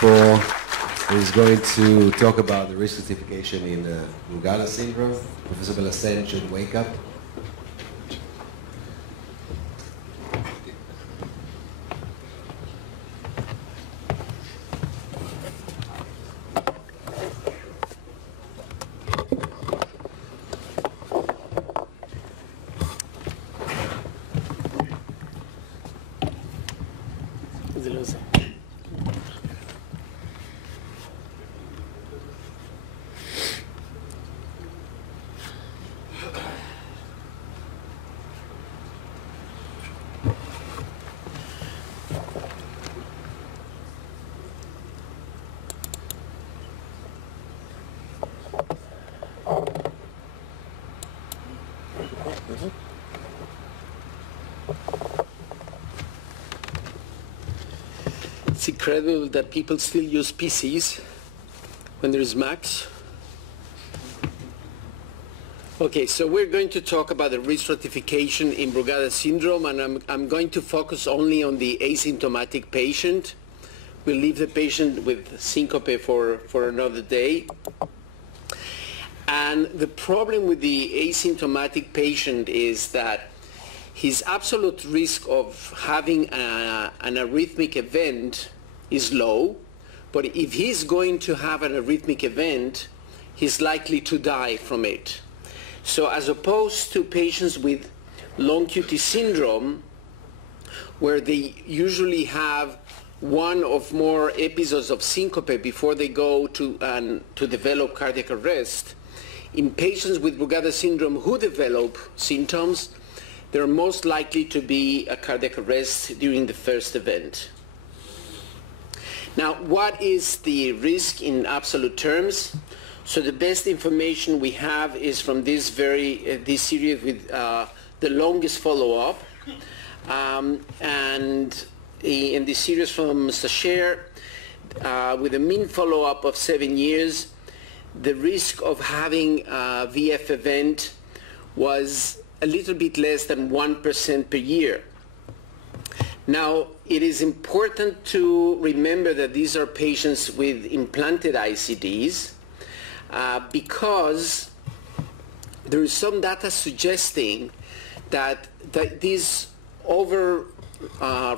who is going to talk about the risk stratification in Brugada syndrome. Professor Belasen should wake up. It's incredible that people still use PCs when there is Macs. Okay, so we're going to talk about the risk stratification in Brugada syndrome, and I'm going to focus only on the asymptomatic patient. We'll leave the patient with syncope for another day. And the problem with the asymptomatic patient is that his absolute risk of having an arrhythmic event is low, but if he's going to have an arrhythmic event, he's likely to die from it. So as opposed to patients with long QT syndrome, where they usually have one or more episodes of syncope before they go to develop cardiac arrest, in patients with Brugada syndrome who develop symptoms, they're most likely to be a cardiac arrest during the first event. Now, what is the risk in absolute terms? So the best information we have is from this series with the longest follow-up, and in this series from Sasher, with a mean follow-up of 7 years, the risk of having a VF event was a little bit less than 1% per year. Now, it is important to remember that these are patients with implanted ICDs because there is some data suggesting that this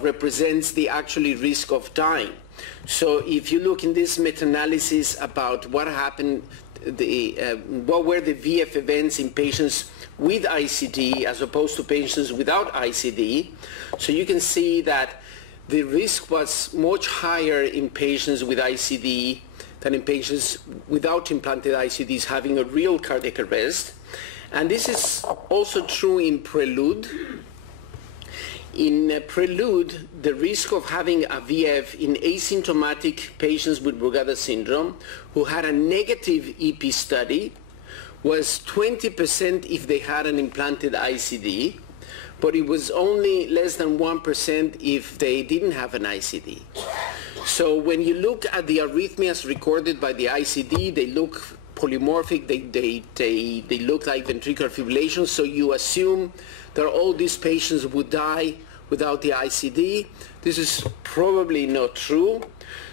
represents the actual risk of dying. So if you look in this meta-analysis about what happened, what were the VF events in patients with ICD as opposed to patients without ICD, so you can see that the risk was much higher in patients with ICD than in patients without implanted ICDs having a real cardiac arrest. And this is also true in Prelude. In Prelude, the risk of having a VF in asymptomatic patients with Brugada syndrome who had a negative EP study was 20% if they had an implanted ICD, but it was only less than 1% if they didn't have an ICD. So when you look at the arrhythmias recorded by the ICD, they look polymorphic, they look like ventricular fibrillation, so you assume that all these patients would die without the ICD. This is probably not true.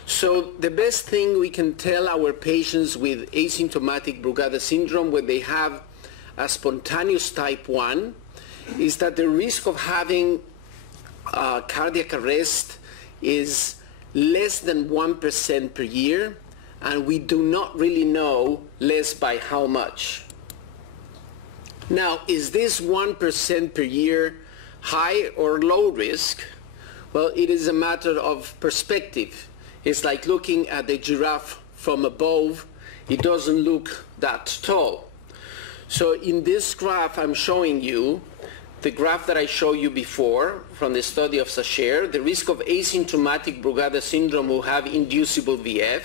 So the best thing we can tell our patients with asymptomatic Brugada syndrome when they have a spontaneous type 1 is that the risk of having cardiac arrest is less than 1% per year, and we do not really know less by how much. Now, is this 1% per year high or low risk? Well, it is a matter of perspective. It's like looking at the giraffe from above. It doesn't look that tall. So in this graph I'm showing you, the graph that I showed you before from the study of Sasher, the risk of asymptomatic Brugada syndrome who have inducible VF.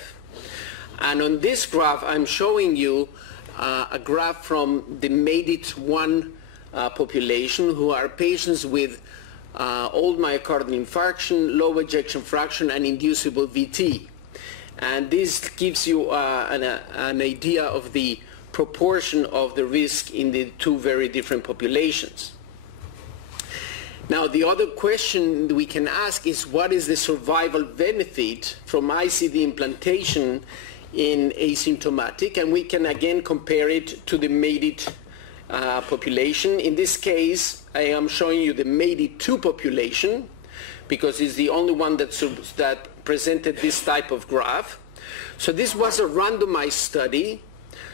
And on this graph I'm showing you a graph from the MADE-IT1 population, who are patients with old myocardial infarction, low ejection fraction, and inducible VT. And this gives you an idea of the proportion of the risk in the two very different populations. Now, the other question we can ask is, what is the survival benefit from ICD implantation in asymptomatic? And we can again compare it to the MADE-IT population. In this case, I am showing you the MADE-2 population because it's the only one that presented this type of graph. So this was a randomized study.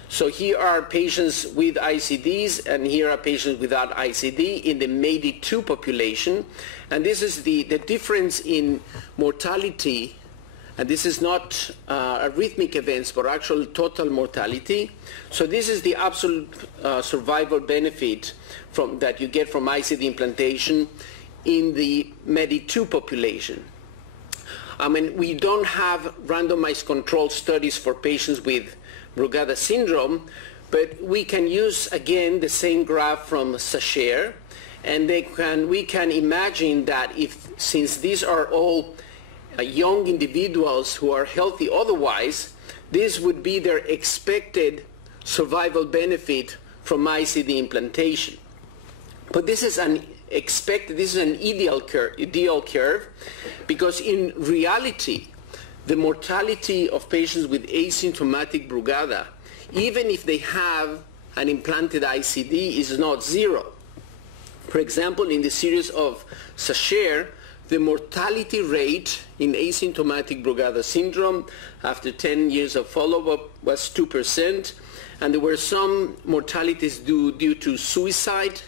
So here are patients with ICDs, and here are patients without ICD in the MADE-2 population. And this is the difference in mortality, and this is not arrhythmic events, but actual total mortality. So this is the absolute survival benefit that you get from ICD implantation in the MADE-2 population. I mean, we don't have randomized control studies for patients with Brugada syndrome, but we can use again the same graph from Sacher, and we can imagine that since these are all young individuals who are healthy otherwise, this would be their expected survival benefit from ICD implantation. But this is an ideal curve, because in reality, the mortality of patients with asymptomatic Brugada, even if they have an implanted ICD, is not zero. For example, in the series of Sacher, the mortality rate in asymptomatic Brugada syndrome after 10 years of follow-up was 2%, and there were some mortalities due to suicide,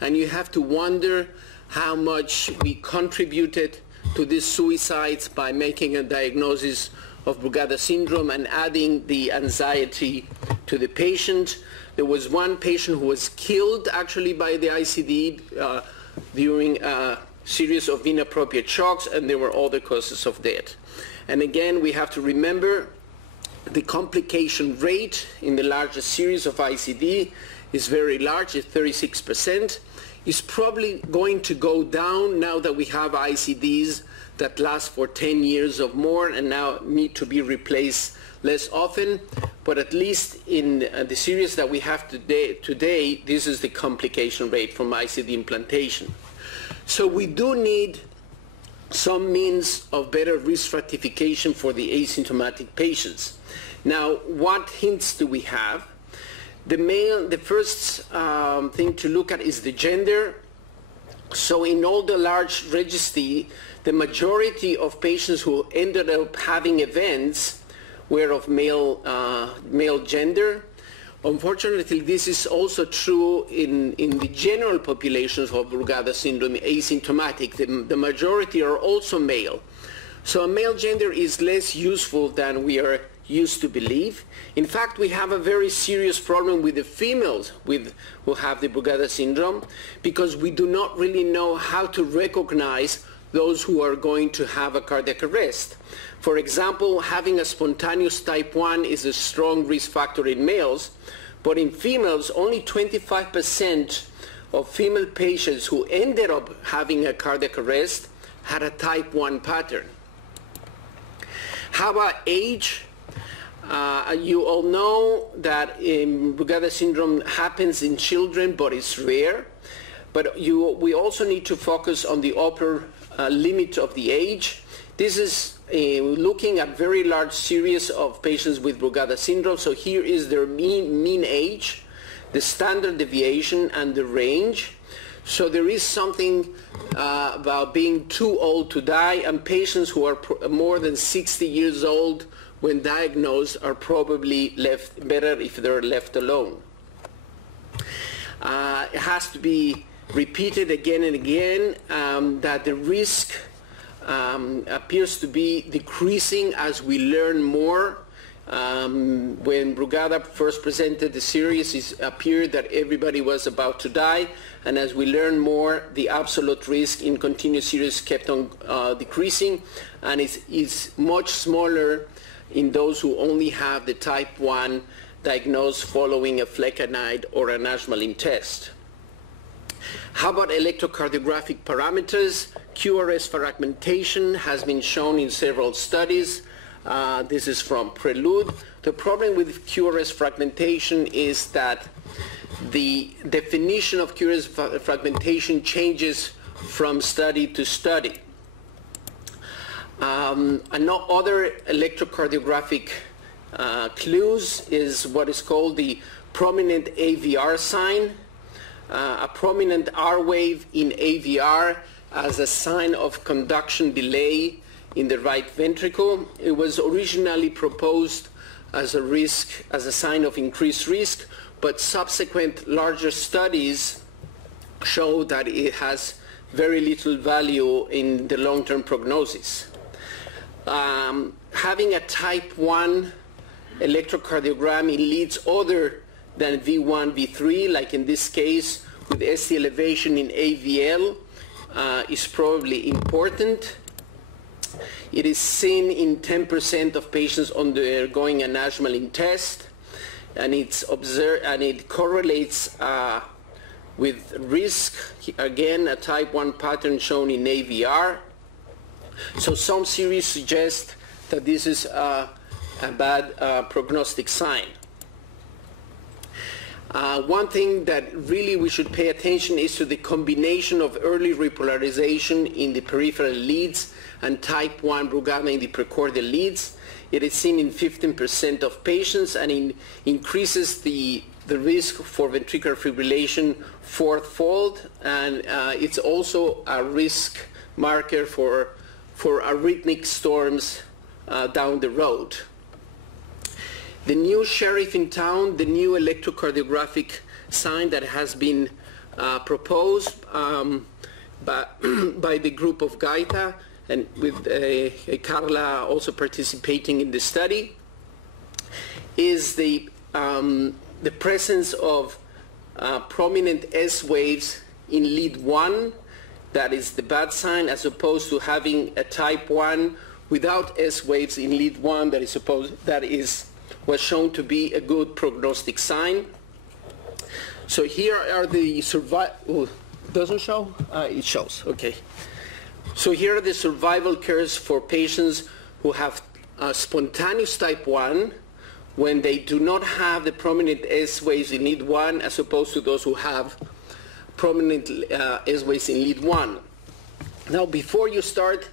and you have to wonder how much we contributed to these suicides by making a diagnosis of Brugada syndrome and adding the anxiety to the patient. There was one patient who was killed actually by the ICD during a series of inappropriate shocks, and there were other causes of death. And again, we have to remember the complication rate in the largest series of ICD is very large, it's 36%. Is probably going to go down now that we have ICDs that last for 10 years or more and now need to be replaced less often. But at least in the series that we have today, this is the complication rate from ICD implantation. So we do need some means of better risk stratification for the asymptomatic patients. Now, what hints do we have? The first thing to look at is the gender. So in all the large registry, the majority of patients who ended up having events were of male gender. Unfortunately, this is also true in the general populations of Brugada syndrome, asymptomatic. The majority are also male. So a male gender is less useful than we are used to believe. In fact, we have a very serious problem with the females who have the Brugada syndrome, because we do not really know how to recognize those who are going to have a cardiac arrest. For example, having a spontaneous type 1 is a strong risk factor in males, but in females, only 25% of female patients who ended up having a cardiac arrest had a type 1 pattern. How about age? You all know that Brugada syndrome happens in children, but it's rare. But we also need to focus on the upper limit of the age. This is looking at very large series of patients with Brugada syndrome. So here is their mean age, the standard deviation, and the range. So there is something about being too old to die, and patients who are more than 60 years old when diagnosed are probably left better if they're left alone. It has to be repeated again and again that the risk appears to be decreasing as we learn more. When Brugada first presented the series, it appeared that everybody was about to die, and as we learn more, the absolute risk in continuous series kept on decreasing, and it's much smaller in those who only have the type 1 diagnosed following a flecainide or an Ashmaline test. How about electrocardiographic parameters? QRS fragmentation has been shown in several studies. This is from Prelude. The problem with QRS fragmentation is that the definition of QRS fragmentation changes from study to study. Other electrocardiographic clues is what is called the prominent AVR sign. A prominent R wave in AVR as a sign of conduction delay in the right ventricle. It was originally proposed as a sign of increased risk, but subsequent larger studies show that it has very little value in the long-term prognosis. Having a type 1 electrocardiogram in leads other than V1, V3, like in this case with ST elevation in AVL, is probably important. It is seen in 10% of patients undergoing an Ashmaling test, and it's observed, and it correlates with risk. Again, a type 1 pattern shown in AVR. So some series suggest that this is a bad prognostic sign. One thing that really we should pay attention is to the combination of early repolarization in the peripheral leads and type 1 Brugada in the precordial leads. It is seen in 15% of patients, and increases the risk for ventricular fibrillation fourfold, and it's also a risk marker for arrhythmic storms down the road. The new sheriff in town, the new electrocardiographic sign that has been proposed by the group of Gaita, and with Carla also participating in the study, is the presence of prominent S waves in lead 1. That is the bad sign, as opposed to having a type 1 without S waves in lead 1 was shown to be a good prognostic sign. So here are the survival. Doesn't show? It shows. Okay. So here are the survival curves for patients who have spontaneous type 1 when they do not have the prominent S waves in lead 1, as opposed to those who have prominent S waves in lead 1. Now, before you start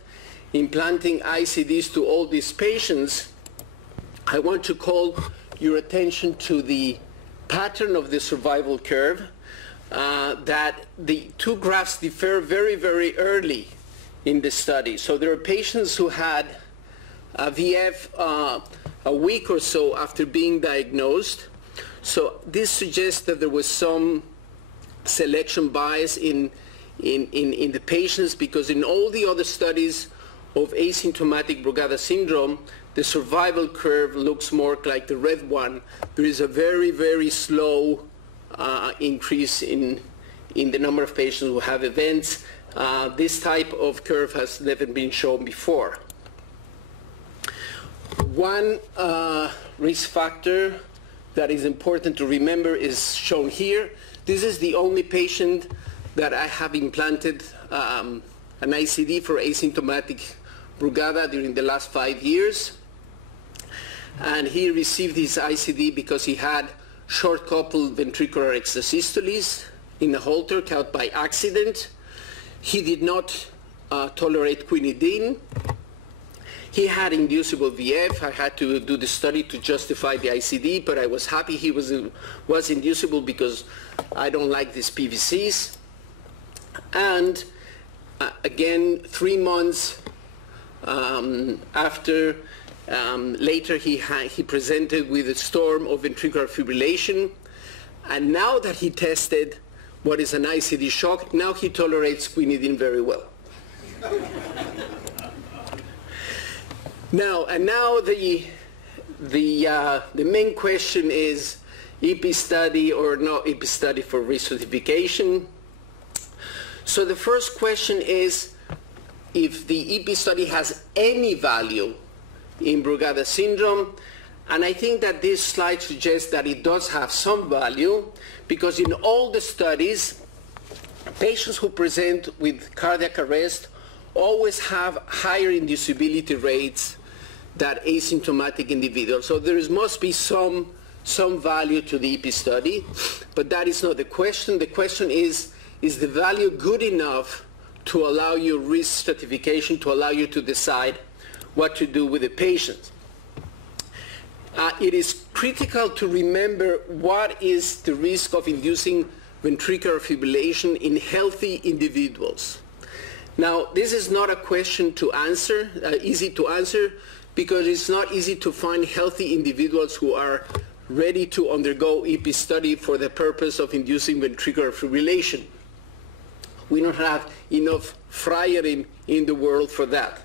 implanting ICDs to all these patients, I want to call your attention to the pattern of the survival curve, that the two graphs differ very, very early in the study. So there are patients who had a VF a week or so after being diagnosed. So this suggests that there was some selection bias in the patients, because in all the other studies of asymptomatic Brugada syndrome, the survival curve looks more like the red one. There is a very, very slow increase in the number of patients who have events. This type of curve has never been shown before. One risk factor that is important to remember is shown here. This is the only patient that I have implanted an ICD for asymptomatic Brugada during the last 5 years. And he received his ICD because he had short-coupled ventricular extrasystoles in a Holter caused by accident. He did not tolerate quinidine. He had inducible VF. I had to do the study to justify the ICD, but I was happy he was inducible because I don't like these PVCs. And again, 3 months after, later he presented with a storm of ventricular fibrillation. And now that he tested what is an ICD shock, now he tolerates quinidine very well. Now the main question is EP study or no EP study for recertification. So the first question is if the EP study has any value in Brugada syndrome, and I think that this slide suggests that it does have some value, because in all the studies, patients who present with cardiac arrest always have higher inducibility rates than asymptomatic individuals. So there must be some value to the EP study, but that is not the question. The question is the value good enough to allow you risk stratification, to allow you to decide what to do with the patients. It is critical to remember what is the risk of inducing ventricular fibrillation in healthy individuals. Now, this is not a question to answer, easy to answer, because it's not easy to find healthy individuals who are ready to undergo EP study for the purpose of inducing ventricular fibrillation. We don't have enough friaring in the world for that.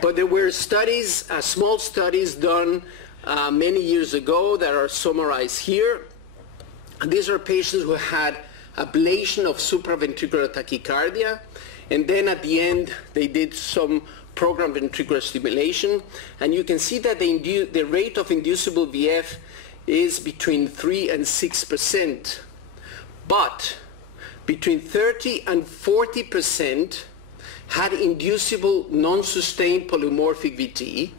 But there were studies, small studies done many years ago that are summarized here. And these are patients who had ablation of supraventricular tachycardia, and then at the end they did some programmed ventricular stimulation, and you can see that the rate of inducible VF is between 3 and 6%, but between 30 and 40% had inducible non-sustained polymorphic VT,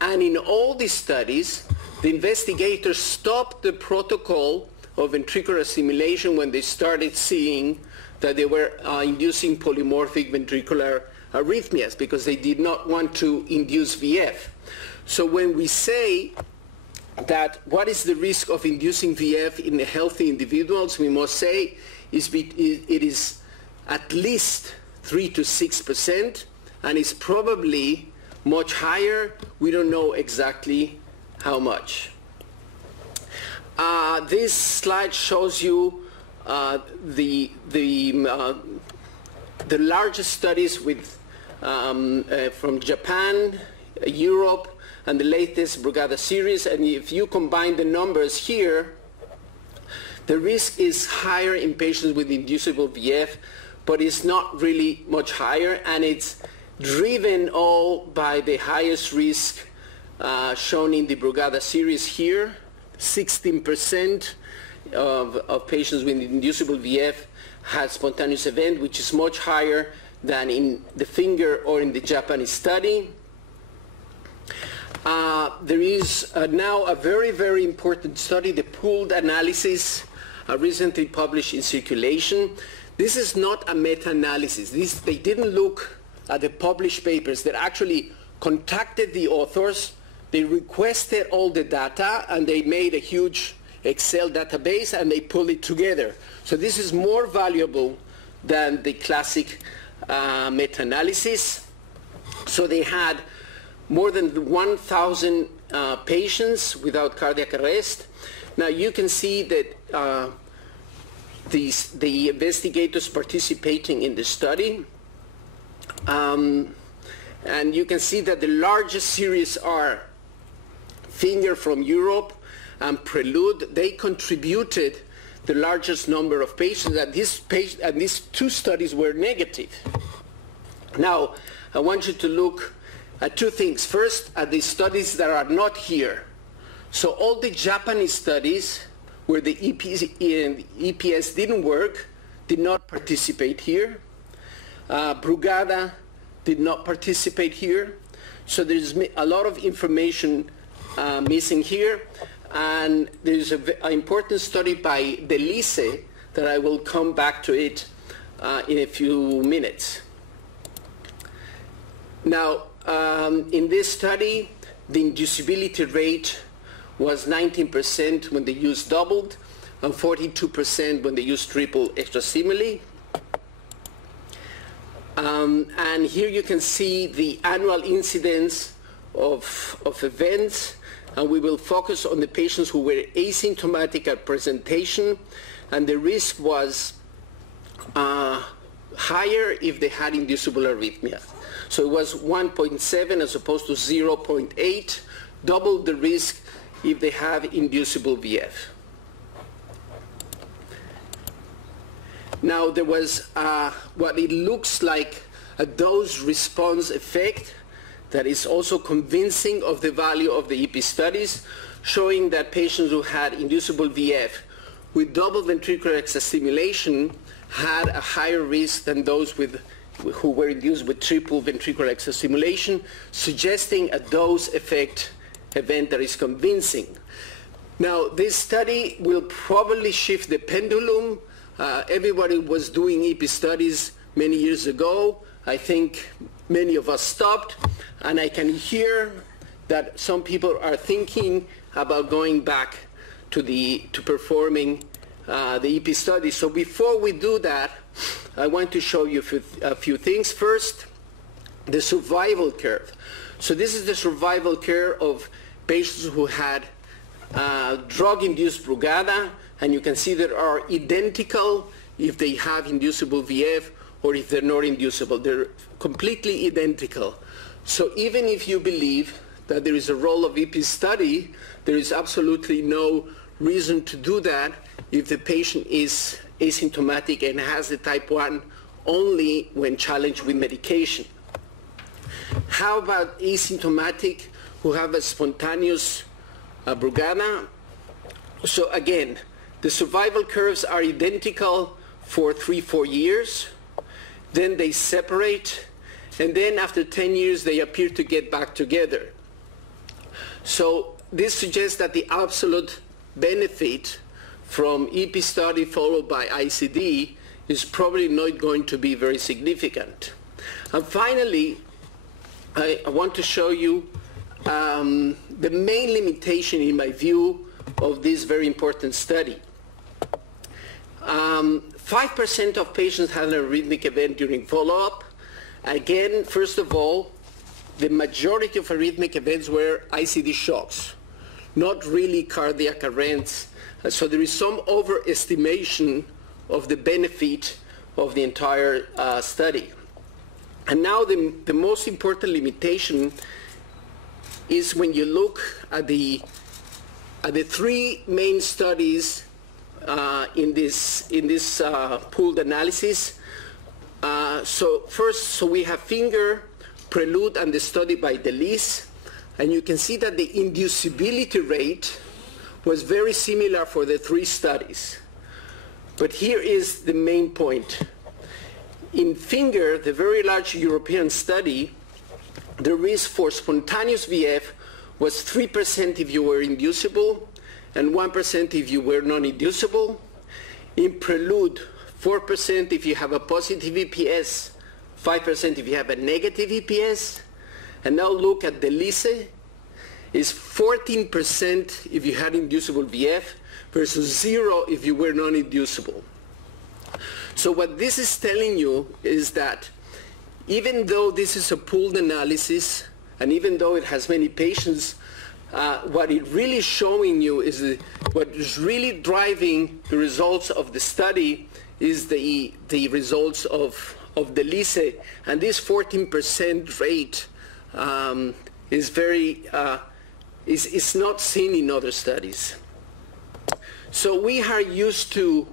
and in all these studies the investigators stopped the protocol of ventricular stimulation when they started seeing that they were inducing polymorphic ventricular arrhythmias, because they did not want to induce VF. So when we say that what is the risk of inducing VF in healthy individuals, we must say it is at least 3 to 6%, and it's probably much higher. We don't know exactly how much. This slide shows you the largest studies with from Japan, Europe, and the latest Brugada series. And if you combine the numbers here, the risk is higher in patients with inducible VF, but it's not really much higher, and it's driven all by the highest risk shown in the Brugada series here. 16% of patients with inducible VF had spontaneous event, which is much higher than in the finger or in the Japanese study. There is now a very, very important study, the pooled analysis, recently published in Circulation. This is not a meta-analysis. They didn't look at the published papers. They actually contacted the authors. They requested all the data, and they made a huge Excel database, and they pulled it together. So this is more valuable than the classic meta-analysis. So they had more than 1,000 patients without cardiac arrest. Now you can see that the investigators participating in the study, and you can see that the largest series are Finger from Europe and Prelude. They contributed the largest number of patients, and these two studies were negative. Now, I want you to look at two things. First, at the studies that are not here. So all the Japanese studies where the EPS didn't work did not participate here. Brugada did not participate here. So there's a lot of information missing here. And there's an important study by Delise that I will come back to it in a few minutes. Now, in this study, the inducibility rate was 19% when they used doubled and 42% when they used triple extra stimuli. And here you can see the annual incidence of events, and we will focus on the patients who were asymptomatic at presentation, and the risk was higher if they had inducible arrhythmia. So it was 1.7 as opposed to 0.8, double the risk if they have inducible VF. Now there was what it looks like a dose-response effect that is also convincing of the value of the EP studies, showing that patients who had inducible VF with double ventricular excess stimulation had a higher risk than those who were induced with triple ventricular excess stimulation, suggesting a dose effect event that is convincing. Now, this study will probably shift the pendulum. Everybody was doing EP studies many years ago. I think many of us stopped, and I can hear that some people are thinking about going back to performing the EP study. So before we do that, I want to show you a few things. First, the survival curve. So this is the survival curve of patients who had drug-induced Brugada, and you can see they are identical if they have inducible VF or if they're not inducible. They're completely identical. So even if you believe that there is a role of EP study, there is absolutely no reason to do that if the patient is asymptomatic and has the type 1 only when challenged with medication. How about asymptomatic who have a spontaneous Brugada? So again, the survival curves are identical for 3-4 years. Then they separate, and then after 10 years they appear to get back together. So this suggests that the absolute benefit from EP study followed by ICD is probably not going to be very significant. And finally, I want to show you the main limitation, in my view, of this very important study. 5% of patients had an arrhythmic event during follow-up. Again, first of all, the majority of arrhythmic events were ICD shocks, not really cardiac events. So there is some overestimation of the benefit of the entire study. And now the most important limitation is when you look at the three main studies in this pooled analysis. So we have Finger, Prelude, and the study by Delis, and you can see that the inducibility rate was very similar for the three studies. But here is the main point. In Finger, the very large European study, the risk for spontaneous VF was 3% if you were inducible and 1% if you were non-inducible. In Prelude, 4% if you have a positive EPS, 5% if you have a negative EPS. And now look at Delis, is 14% if you had inducible VF versus 0 if you were non-inducible. So what this is telling you is that even though this is a pooled analysis, and even though it has many patients, what it really is showing you is what is really driving the results of the study is the results of Delis, and this 14% rate is not seen in other studies. So we are used to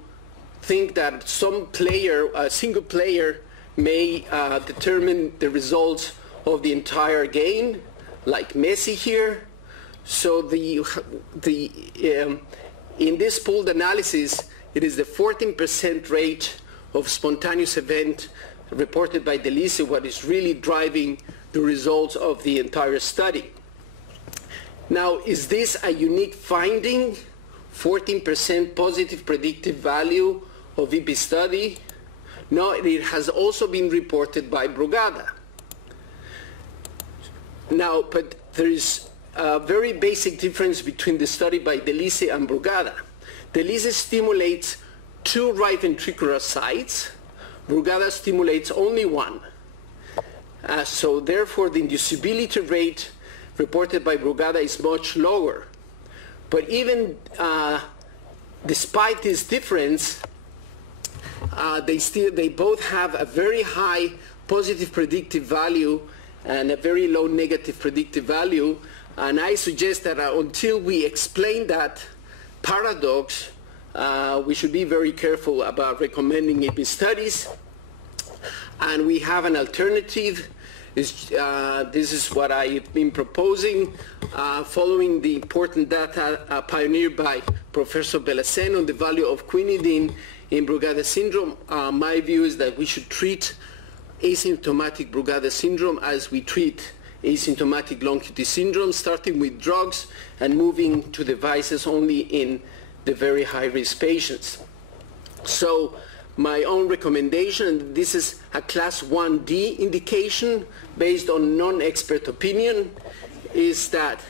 think that some player, a single player, may determine the results of the entire game, like Messi here. So in this pooled analysis, it is the 14% rate of spontaneous event reported by Delis what is really driving the results of the entire study. Now, is this a unique finding? 14% positive predictive value of EP study? No, it has also been reported by Brugada. Now, but there is a very basic difference between the study by Delis and Brugada. Delis stimulates 2 right ventricular sites. Brugada stimulates only 1. So therefore, the inducibility rate reported by Brugada is much lower. But even despite this difference, they both have a very high positive predictive value and a very low negative predictive value. And I suggest that until we explain that paradox, we should be very careful about recommending EP studies. And we have an alternative. This is what I've been proposing, following the important data pioneered by Professor Belacen on the value of quinidine in Brugada syndrome. My view is that we should treat asymptomatic Brugada syndrome as we treat asymptomatic long QT syndrome, starting with drugs and moving to devices only in the very high-risk patients. So my own recommendation. This is a class 1D indication based on non-expert opinion, is that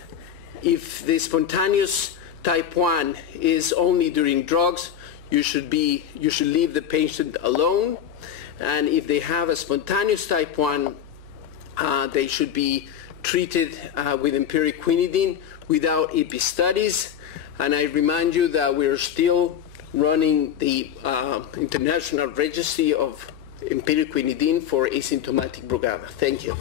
if the spontaneous type 1 is only during drugs, you should leave the patient alone. And if they have a spontaneous type 1, they should be treated with empiric quinidine without EP studies. And I remind you that we're still running the International Registry of Empiric Quinidine for asymptomatic Brugada. Thank you.